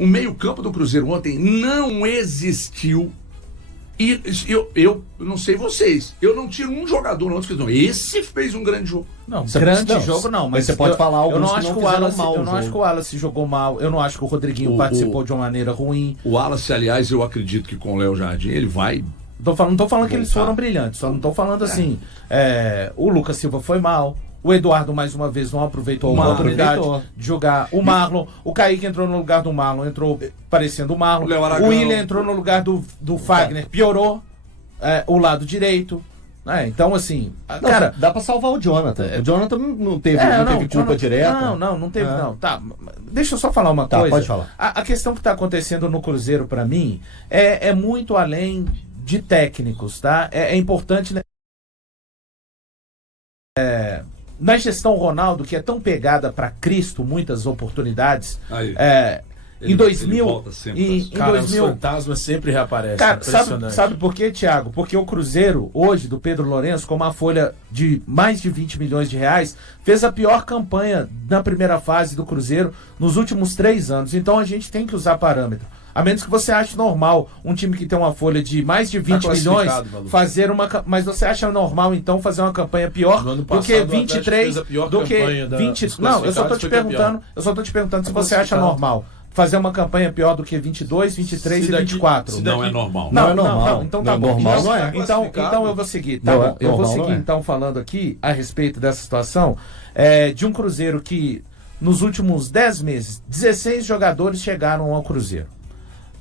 O meio-campo do Cruzeiro ontem não existiu. E eu não sei vocês, eu não tiro um jogador ontem que não. Esse fez um grande jogo. Não, jogo não, mas você pode falar alguns eu não que acho não que o Wallace, mal. Eu não acho que o Wallace jogou mal, eu não acho que o Rodriguinho participou de uma maneira ruim. O Wallace, aliás, eu acredito que com o Léo Jardim ele vai. Não tô falando que eles foram brilhantes, só não tô falando assim. O Lucas Silva foi mal. O Eduardo, mais uma vez, não aproveitou a oportunidade de jogar. O Marlon, o Kaique entrou no lugar do Marlon, entrou parecendo o Marlon. O William entrou no lugar do Fagner, piorou o lado direito. Então, assim, cara... Dá pra salvar o Jonathan. O Jonathan não teve culpa direta. Não teve, não. Tá, deixa eu só falar uma coisa. Pode falar. A questão que tá acontecendo no Cruzeiro, pra mim, é muito além de técnicos, tá? É importante, né? Na gestão Ronaldo, que é tão pegada para Cristo, muitas oportunidades. Em 2000, os fantasmas sempre reaparecem. Cara, sabe por quê, Thiago? Porque o Cruzeiro, hoje, do Pedro Lourenço, com uma folha de mais de 20 milhões de reais, fez a pior campanha na primeira fase do Cruzeiro nos últimos 3 anos. Então a gente tem que usar parâmetro. A menos que você ache normal um time que tem uma folha de mais de 20 milhões fazer uma... Mas você acha normal, então, fazer uma campanha pior do que 23... do que 20... Não, eu só tô te perguntando se você acha normal fazer uma campanha pior do que 22, 23 e 24. Não é normal. Não é normal. Então tá bom. Normal não é. Então eu vou seguir. Eu vou seguir então falando aqui a respeito dessa situação de um Cruzeiro que nos últimos 10 meses, 16 jogadores chegaram ao Cruzeiro.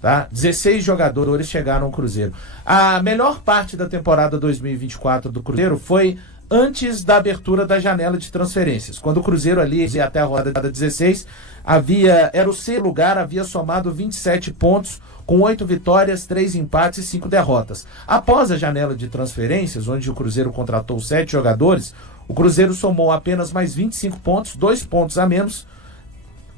Tá? 16 jogadores chegaram ao Cruzeiro. A melhor parte da temporada 2024 do Cruzeiro foi antes da abertura da janela de transferências. Quando o Cruzeiro ali ia até a rodada 16, era o sexto lugar, havia somado 27 pontos, com 8 vitórias, 3 empates e 5 derrotas. Após a janela de transferências, onde o Cruzeiro contratou 7 jogadores, o Cruzeiro somou apenas mais 25 pontos, 2 pontos a menos,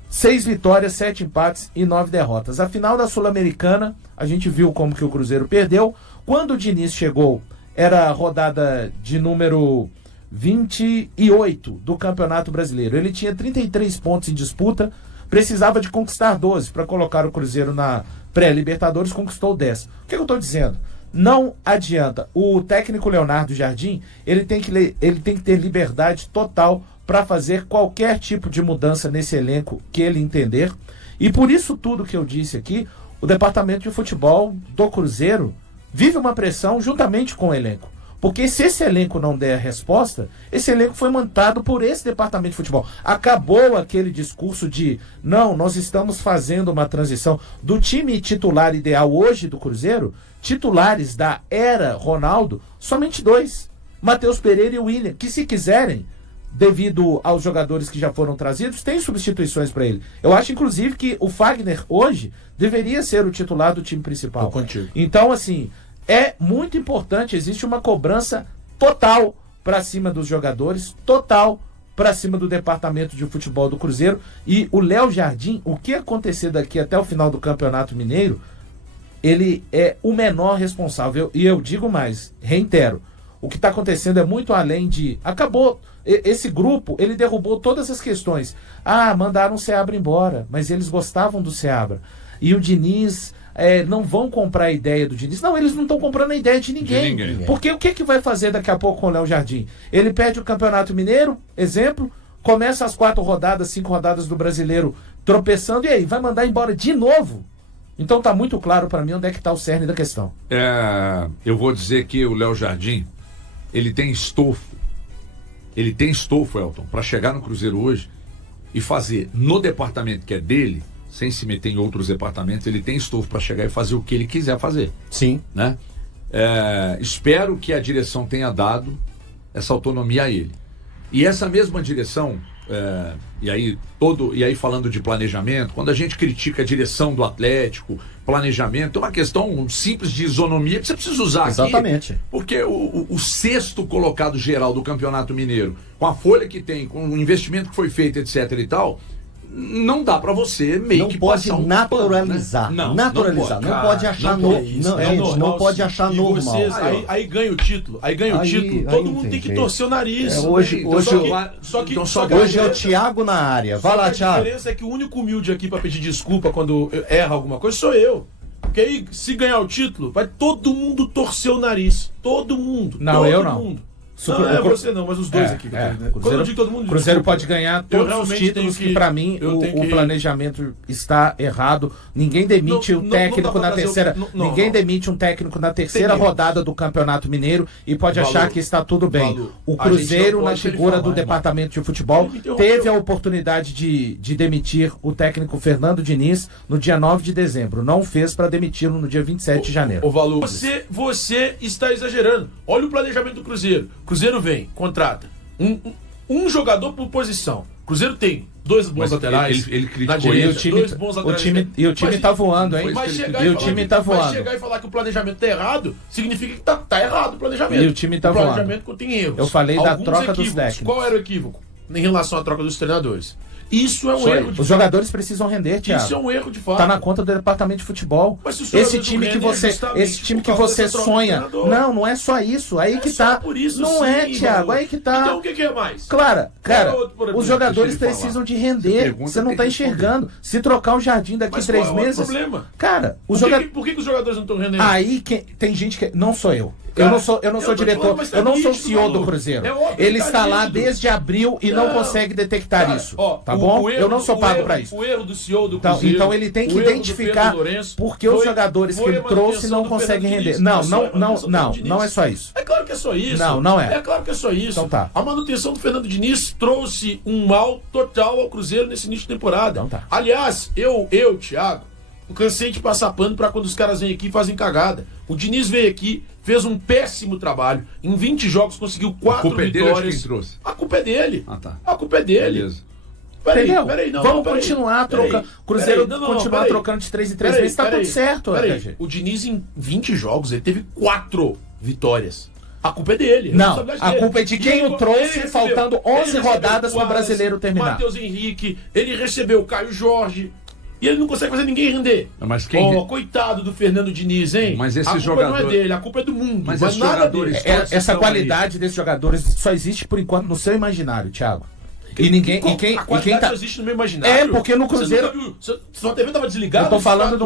6 vitórias, 7 empates e 9 derrotas. A final da Sul-Americana, a gente viu como que o Cruzeiro perdeu. Quando o Diniz chegou, era a rodada de número 28 do Campeonato Brasileiro. Ele tinha 33 pontos em disputa, precisava de conquistar 12 para colocar o Cruzeiro na pré-Libertadores, conquistou 10. O que eu estou dizendo? Não adianta. O técnico Leonardo Jardim, ele tem que ter liberdade total para fazer qualquer tipo de mudança nesse elenco que ele entender. E por isso tudo que eu disse aqui, o departamento de futebol do Cruzeiro vive uma pressão juntamente com o elenco. Porque se esse elenco não der a resposta, esse elenco foi montado por esse departamento de futebol. Acabou aquele discurso de, não, nós estamos fazendo uma transição do time titular ideal hoje do Cruzeiro, titulares da era Ronaldo, somente 2. Matheus Pereira e William, que se quiserem, devido aos jogadores que já foram trazidos, tem substituições para ele. Eu acho, inclusive, que o Fagner, hoje, deveria ser o titular do time principal. Tô contigo. Então, assim, é muito importante, existe uma cobrança total para cima dos jogadores, total para cima do departamento de futebol do Cruzeiro. E o Léo Jardim, o que acontecer daqui até o final do Campeonato Mineiro, ele é o menor responsável. E eu digo mais, reitero, o que está acontecendo é muito além de... Acabou. Esse grupo, ele derrubou todas as questões. Mandaram o Seabra embora, mas eles gostavam do Seabra. E o Diniz... não vão comprar a ideia do Diniz. Não, eles não estão comprando a ideia de ninguém. Porque o que vai fazer daqui a pouco com o Léo Jardim? Ele perde o Campeonato Mineiro, exemplo, começa as 4 rodadas, 5 rodadas do Brasileiro tropeçando, e aí, vai mandar embora de novo? Então tá muito claro para mim onde é que tá o cerne da questão. Eu vou dizer que o Léo Jardim, ele tem estofo, Elton, para chegar no Cruzeiro hoje e fazer no departamento que é dele, sem se meter em outros departamentos, ele tem estofo para chegar e fazer o que ele quiser fazer. Sim. Né? Espero que a direção tenha dado essa autonomia a ele. E essa mesma direção, e aí falando de planejamento, quando a gente critica a direção do Atlético, planejamento, é uma questão simples de isonomia que você precisa usar. Exatamente. Aqui, porque o sexto colocado geral do Campeonato Mineiro, com a folha que tem, com o investimento que foi feito, etc e tal, não dá pra você meio não que pode passar naturalizar. pano, né? Não pode achar não pode achar normal. Vocês, aí ganha o título, todo mundo tem que torcer o nariz. Hoje é o Thiago na área. Vai lá, Thiago. A diferença é que o único humilde aqui pra pedir desculpa quando erra alguma coisa sou eu. Porque aí, se ganhar o título, vai todo mundo torcer o nariz. Todo mundo. Não, eu não. Mundo. Não é você não, mas os dois aqui. Quando eu digo todo mundo, Cruzeiro pode ganhar todos os títulos que pra mim o planejamento está errado. Ninguém demite o técnico na terceira. Ninguém demite um técnico na terceira rodada do Campeonato Mineiro e pode achar que está tudo bem. O Cruzeiro, na figura do departamento de futebol, teve a oportunidade de demitir o técnico Fernando Diniz no dia 9 de dezembro. Não fez para demiti-lo no dia 27 de janeiro. O valor. Você está exagerando. Olha o planejamento do Cruzeiro. Cruzeiro vem, contrata um jogador por posição. Cruzeiro tem 2 bons laterais. Ele criticou direita, o time tá voando, hein? Mas chegar e falar que o planejamento tá errado, significa que tá errado o planejamento. E o time tá voando. O planejamento tem erros. Eu falei da troca dos técnicos. Qual era o equívoco em relação à troca dos treinadores? Isso é um erro. Os jogadores precisam render, Thiago. Isso é um erro de fato. Tá na conta do departamento de futebol. Esse time que você sonha. Não é só isso. Aí que tá. Não é, Thiago. Aí que tá. Então o que é mais? Cara, os jogadores precisam de render. Você não tá enxergando. Se trocar o Jardim daqui 3 meses. Cara, por que os jogadores não estão rendendo? Aí tem gente que. Não sou eu. Eu não sou diretor, eu não sou CEO do Cruzeiro. Ele está lá desde abril e não consegue detectar isso. Tá bom? Eu não sou pago para isso. O erro do CEO do Cruzeiro. Então ele tem que identificar porque os jogadores que ele trouxe não conseguem render. Não é só isso. É claro que é só isso. Não é. É claro que é só isso. Então tá. A manutenção do Fernando Diniz trouxe um mal total ao Cruzeiro nesse início de temporada. Então tá. Aliás, Thiago, cansei de passar pano para quando os caras vêm aqui e fazem cagada. O Diniz veio aqui, fez um péssimo trabalho. Em 20 jogos conseguiu 4 vitórias. Quem trouxe? A culpa é dele. Tá. A culpa é dele. Beleza. Peraí, vamos continuar trocando. Cruzeiro continuar trocando de 3 em 3 meses, tá tudo certo. O Diniz em 20 jogos, ele teve 4 vitórias. A culpa é dele. Não, a culpa é de quem o trouxe, faltando 11 rodadas para o brasileiro terminar. Matheus Henrique, ele recebeu o Caio Jorge. E ele não consegue fazer ninguém render. Mas coitado do Fernando Diniz, hein? Mas esse a culpa não é dele, a culpa é do mundo. Mas esses jogadores. Essa qualidade desses jogadores só existe por enquanto no seu imaginário, Thiago. E ninguém. A qualidade só existe no meu imaginário. É, porque no Cruzeiro. Sua TV tava desligada? Eu tô falando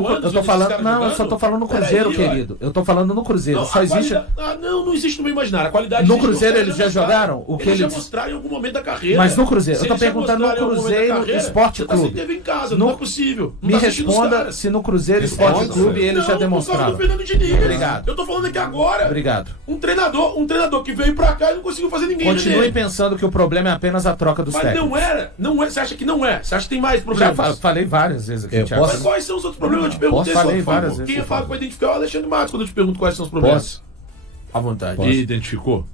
eu só tô falando no Cruzeiro, querido. Eu tô falando no Cruzeiro. Só existe. Não existe no meu imaginário. A qualidade no Cruzeiro eles já jogaram o que eles já mostraram em algum momento da carreira. Mas no Cruzeiro, eu tô perguntando no Cruzeiro Esporte Clube. Você teve em casa, não é possível. Me responda se no Cruzeiro Esporte Clube eles já demonstraram. Obrigado. Eu tô falando aqui agora. Obrigado. Um treinador que veio pra cá e não conseguiu fazer ninguém. Continue pensando que o problema é apenas a troca dos técnicos. Mas não é. Você acha que não é? Você acha que tem mais problemas? Já falei várias vezes aqui, Thiago. Mas quais são os outros problemas? Eu te perguntei. Falei várias vezes. Quem é fácil pra identificar é o Alexandre Matos quando eu te pergunto quais são os problemas. À vontade. E identificou?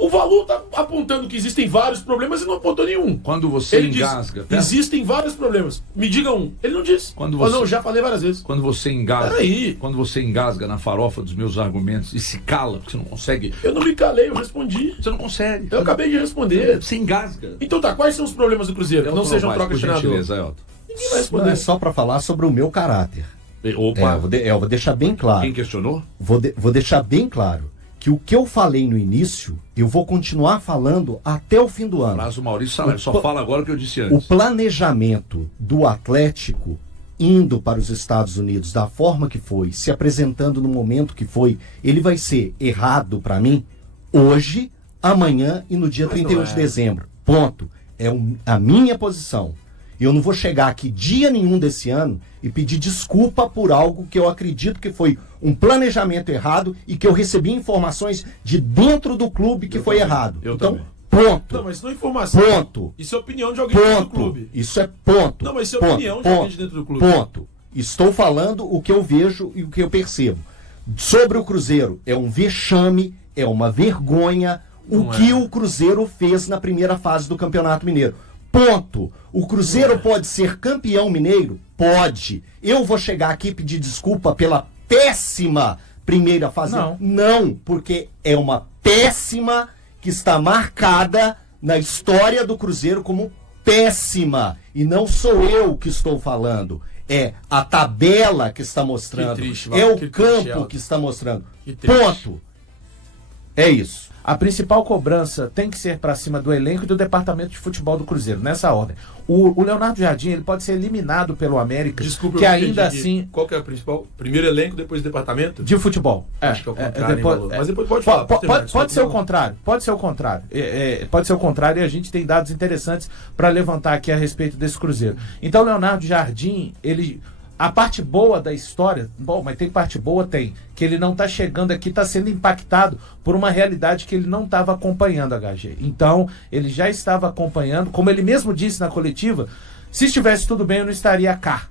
O Valu tá apontando que existem vários problemas e não apontou nenhum. Quando você engasga... Existem vários problemas. Me diga um. Ele não disse. Não, já falei várias vezes. Quando você engasga... Quando você engasga na farofa dos meus argumentos e se cala, porque você não consegue... Eu não me calei, eu respondi. Você não consegue. Eu acabei de responder. Você engasga. Então tá, quais são os problemas do Cruzeiro? Não sejam troca de treinador. Ninguém vai responder. Não é só pra falar sobre o meu caráter. Opa. Eu vou deixar bem claro. Quem questionou? Vou deixar bem claro que o que eu falei no início, eu vou continuar falando até o fim do ano. Mas o Maurício Salário só fala agora o que eu disse antes. O planejamento do Atlético indo para os Estados Unidos da forma que foi, se apresentando no momento que foi, ele vai ser errado para mim hoje, amanhã e no dia 31 de dezembro. Ponto. É a minha posição. Eu não vou chegar aqui dia nenhum desse ano e pedir desculpa por algo que eu acredito que foi um planejamento errado e que eu recebi informações de dentro do clube que foi errado. Então, ponto. Não, mas não é informação. Ponto. Isso é opinião de alguém dentro do clube. Isso é ponto. Não, mas isso é opinião de alguém dentro do clube. Ponto. Estou falando o que eu vejo e o que eu percebo. Sobre o Cruzeiro, é um vexame, é uma vergonha o que o Cruzeiro fez na primeira fase do Campeonato Mineiro. Ponto. O Cruzeiro pode ser campeão mineiro? Pode. Eu vou chegar aqui e pedir desculpa pela péssima primeira fase? Não, porque é uma péssima que está marcada na história do Cruzeiro como péssima. E não sou eu que estou falando. É a tabela que está mostrando. Triste, é o campo que está mostrando. Ponto. É isso. A principal cobrança tem que ser para cima do elenco e do departamento de futebol do Cruzeiro, nessa ordem. O Leonardo Jardim, ele pode ser eliminado pelo América, Desculpa, que ainda assim... Qual que é a principal? Primeiro elenco, depois departamento? De futebol. Acho que é o contrário, mas depois pode falar. Pode ser o contrário. Pode ser o contrário. Pode ser o contrário, e a gente tem dados interessantes para levantar aqui a respeito desse Cruzeiro. Então, Leonardo Jardim, ele... A parte boa da história, bom, mas tem parte boa? Tem. Que ele não está chegando aqui, está sendo impactado por uma realidade que ele não estava acompanhando, HG. Então, ele já estava acompanhando, como ele mesmo disse na coletiva, se estivesse tudo bem, eu não estaria cá,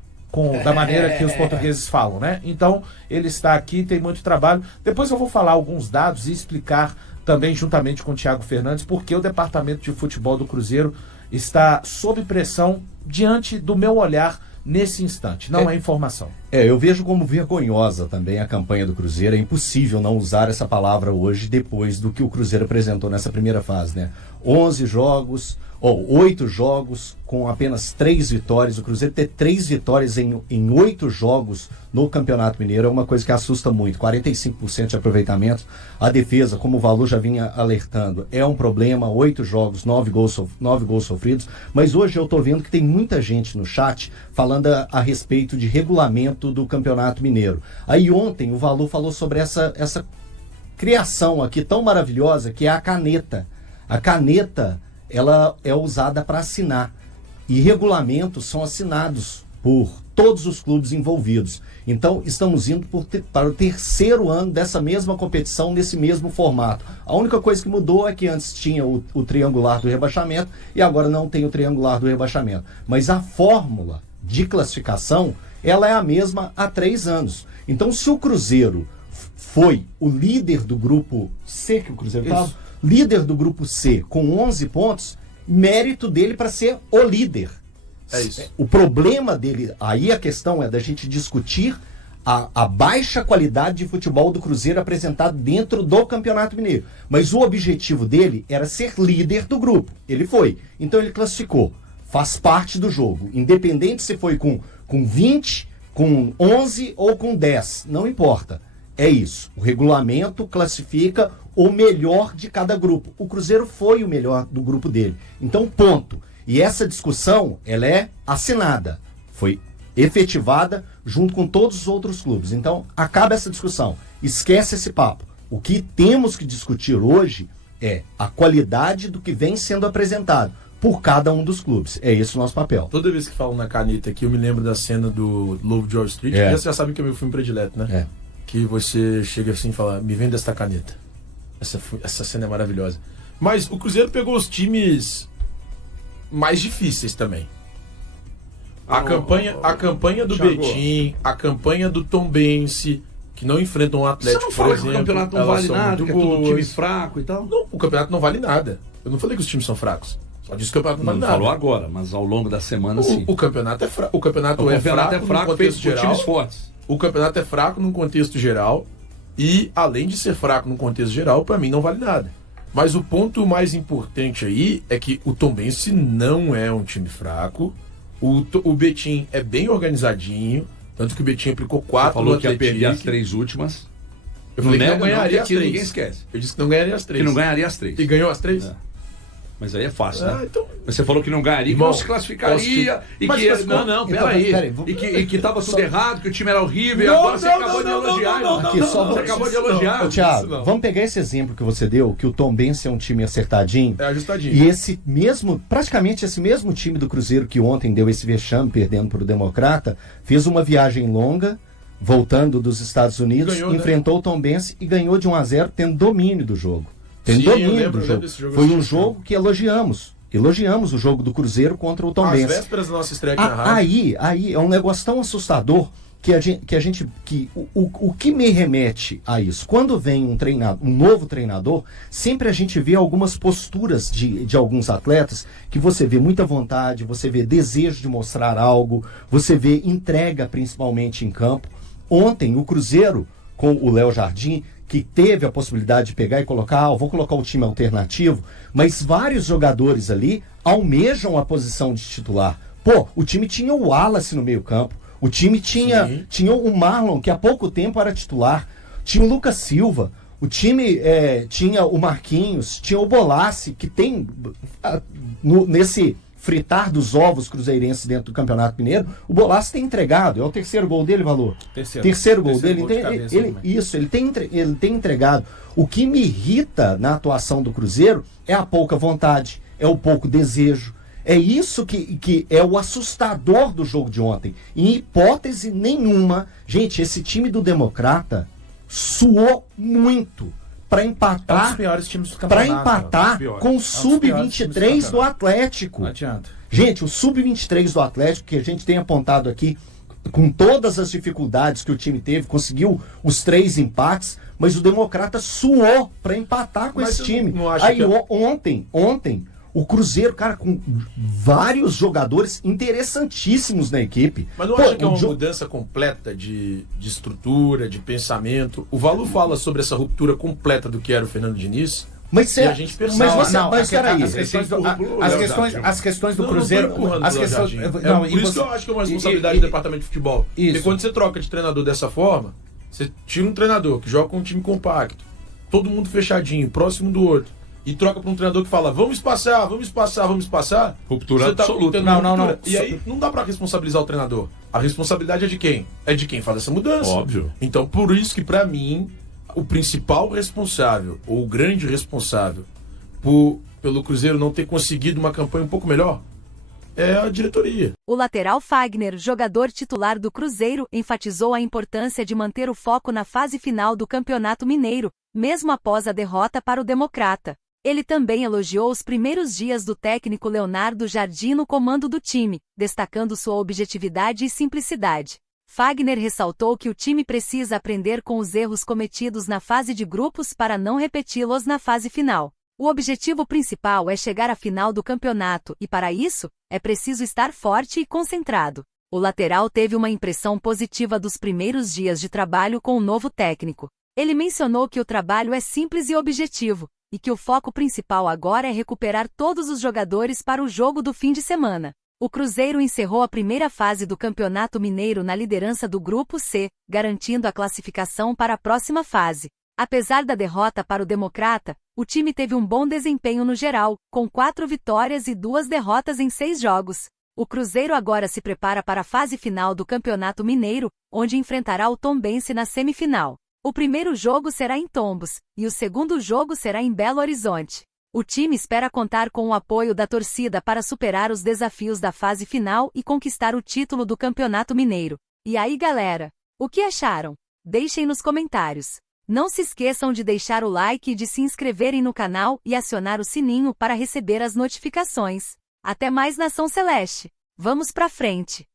da maneira que os portugueses falam, né? Então, ele está aqui, tem muito trabalho. Depois eu vou falar alguns dados e explicar também, juntamente com o Thiago Fernandes, porque o departamento de futebol do Cruzeiro está sob pressão diante do meu olhar nesse instante, não é informação. Eu vejo como vergonhosa também a campanha do Cruzeiro. É impossível não usar essa palavra hoje, depois do que o Cruzeiro apresentou nessa primeira fase, né? 8 jogos com apenas 3 vitórias. O Cruzeiro ter 3 vitórias em 8 jogos no Campeonato Mineiro é uma coisa que assusta muito. 45% de aproveitamento. A defesa, como o Valu já vinha alertando, é um problema. 8 jogos, 9 gols sofridos. Mas hoje eu estou vendo que tem muita gente no chat falando a respeito de regulamento do Campeonato Mineiro. Aí ontem o Valu falou sobre essa criação aqui tão maravilhosa que é a caneta. A caneta, ela é usada para assinar. E regulamentos são assinados por todos os clubes envolvidos. Então, estamos indo para o 3º ano dessa mesma competição, nesse mesmo formato. A única coisa que mudou é que antes tinha o triangular do rebaixamento e agora não tem o triangular do rebaixamento. Mas a fórmula de classificação, ela é a mesma há 3 anos. Então, se o Cruzeiro foi o líder do grupo C, que o Cruzeiro estava, líder do grupo C com 11 pontos, mérito dele para ser o líder. É isso. O problema dele, aí a questão é da gente discutir a baixa qualidade de futebol do Cruzeiro apresentado dentro do Campeonato Mineiro. Mas o objetivo dele era ser líder do grupo. Ele foi. Então ele classificou. Faz parte do jogo. Independente se foi com 20, com 11 ou com 10. Não importa. É isso. O regulamento classifica o melhor de cada grupo. O Cruzeiro foi o melhor do grupo dele. Então, ponto. E essa discussão, ela é assinada. Foi efetivada junto com todos os outros clubes. Então, acaba essa discussão. Esquece esse papo. O que temos que discutir hoje é a qualidade do que vem sendo apresentado por cada um dos clubes. É esse o nosso papel. Toda vez que falam na caneta aqui, eu me lembro da cena do Lobo de Wall Street. E você já sabe que é meu filme predileto, né? Que você chega assim e fala, me vende esta caneta. Essa cena é maravilhosa. Mas o Cruzeiro pegou os times mais difíceis também. A campanha do Thiago, Betim, a campanha do Tombense, que não enfrentam o Atlético, você não fala por exemplo, que o campeonato não vale nada, que é tudo time fraco e tal? Não, o campeonato não vale nada. Eu não falei que os times são fracos. Só disse que o campeonato não vale nada. Não falou agora, mas ao longo da semana sim. O campeonato é fraco. O campeonato é fraco feito por times fortes. O campeonato é fraco num contexto geral e, além de ser fraco num contexto geral, para mim não vale nada. Mas o ponto mais importante aí é que o Tombense não é um time fraco. O Betim é bem organizadinho, tanto que o Betim aplicou 4 falou no que ia perder as 3 últimas. Eu falei que não ganharia as 3. Ninguém esquece. Eu disse que não ganharia as 3. Que não ganharia as 3. E ganhou as 3? Mas aí é fácil, né? Então... Mas você falou que não ganharia, que não se classificaria. E que... Não, peraí. E que tava tudo errado, que o time era horrível. E agora você acabou de elogiar. Você acabou de elogiar. Thiago, vamos pegar esse exemplo que você deu, que o Tombense é um time acertadinho. É ajustadinho. E praticamente esse mesmo time do Cruzeiro que ontem deu esse vexame, perdendo para o Democrata, fez uma viagem longa, voltando dos Estados Unidos, enfrentou o Tombense e ganhou de 1-0, tendo domínio do jogo. Tem domínio do jogo. Foi um jogo que elogiamos. Elogiamos o jogo do Cruzeiro contra o Tombense. Às vésperas da nossa estreia aqui na rádio. Aí é um negócio tão assustador o que me remete a isso? Quando vem um novo treinador, sempre a gente vê algumas posturas de alguns atletas que você vê muita vontade, você vê desejo de mostrar algo, você vê entrega principalmente em campo. Ontem o Cruzeiro, com o Léo Jardim, que teve a possibilidade de pegar e colocar, vou colocar o time alternativo, mas vários jogadores ali almejam a posição de titular. Pô, o time tinha o Wallace no meio campo, o time tinha o Marlon, que há pouco tempo era titular, tinha o Lucas Silva, o time tinha o Marquinhos, tinha o Bolassi, que tem nesse fritar dos ovos cruzeirenses dentro do Campeonato Mineiro, o Bolassi tem entregado, é o terceiro gol dele, Valor? Terceiro gol dele, ele tem entregado. O que me irrita na atuação do Cruzeiro é a pouca vontade, é o pouco desejo. É isso que é o assustador do jogo de ontem. Em hipótese nenhuma, gente, esse time do Democrata suou muito para empatar, os piores times do campeonato, com o Sub-23 do Atlético. Não adianta. Gente, o Sub-23 do Atlético, que a gente tem apontado aqui, com todas as dificuldades que o time teve, conseguiu os 3 empates, mas o Democrata suou para empatar com esse time. Aí ontem, o Cruzeiro, cara, com vários jogadores interessantíssimos na equipe. Mas não acha que é uma mudança completa de estrutura, de pensamento? O Valu fala sobre essa ruptura completa do que era o Fernando Diniz. Mas a gente percebe. Mas peraí. As questões do Cruzeiro. Por isso que eu acho que é uma responsabilidade do departamento de futebol. Porque quando você troca de treinador dessa forma, você tira um treinador que joga com um time compacto, todo mundo fechadinho, próximo do outro, e troca para um treinador que fala, vamos passar. Ruptura absoluta. Não. E aí não dá para responsabilizar o treinador. A responsabilidade é de quem? É de quem faz essa mudança. Óbvio. Então, por isso que para mim, o principal responsável, ou o grande responsável, pelo Cruzeiro não ter conseguido uma campanha um pouco melhor, é a diretoria. O lateral Fagner, jogador titular do Cruzeiro, enfatizou a importância de manter o foco na fase final do Campeonato Mineiro, mesmo após a derrota para o Democrata. Ele também elogiou os primeiros dias do técnico Leonardo Jardim no comando do time, destacando sua objetividade e simplicidade. Fagner ressaltou que o time precisa aprender com os erros cometidos na fase de grupos para não repeti-los na fase final. O objetivo principal é chegar à final do campeonato e, para isso, é preciso estar forte e concentrado. O lateral teve uma impressão positiva dos primeiros dias de trabalho com o novo técnico. Ele mencionou que o trabalho é simples e objetivo, e que o foco principal agora é recuperar todos os jogadores para o jogo do fim de semana. O Cruzeiro encerrou a primeira fase do Campeonato Mineiro na liderança do Grupo C, garantindo a classificação para a próxima fase. Apesar da derrota para o Democrata, o time teve um bom desempenho no geral, com 4 vitórias e 2 derrotas em 6 jogos. O Cruzeiro agora se prepara para a fase final do Campeonato Mineiro, onde enfrentará o Tombense na semifinal. O primeiro jogo será em Tombos, e o segundo jogo será em Belo Horizonte. O time espera contar com o apoio da torcida para superar os desafios da fase final e conquistar o título do Campeonato Mineiro. E aí, galera? O que acharam? Deixem nos comentários. Não se esqueçam de deixar o like e de se inscreverem no canal e acionar o sininho para receber as notificações. Até mais, Nação Celeste! Vamos pra frente!